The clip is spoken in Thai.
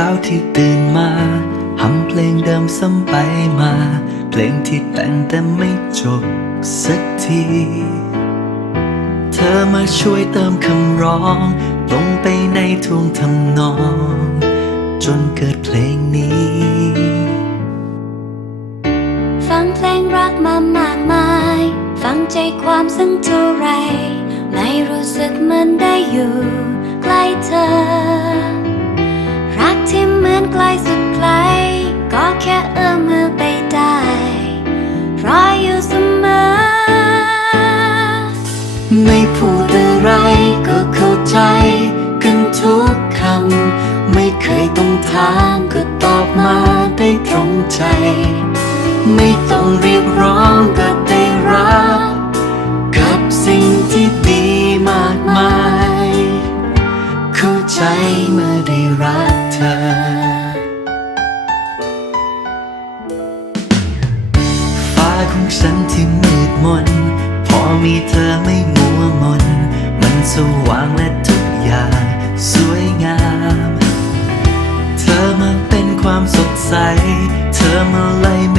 ช้าที่ตื่นมาหำเพลงเดิมซ้ำไปมา เพลงที่แต่งแต่ไม่จบสักที เธอมาช่วยเติมคำร้อง ลงไปในท่วงทำนอง จนเกิดเพลงนี้ ฟังเพลงรักมามากมาย ฟังใจความซึ่งเท่าไร ไม่รู้สึกเหมือนได้อยู่ ใกล้เธอ ที่เหมือนไกลสุดไกล ก็แค่เอื้อมมือไปได้ เพรออยู่เสมอ ไม่พูดอะไรก็เข้าใจกันทุกคำ ไม่เคยต้องถามก็ตอบมาได้ตรงใจ ไม่ต้องเรียก ของฉันที่มืดมน พอมีเธอไม่มัวมน มันสว่างและทุกอย่าง สวยงาม เธอมาเป็นความสดใส เธอมาไล่เม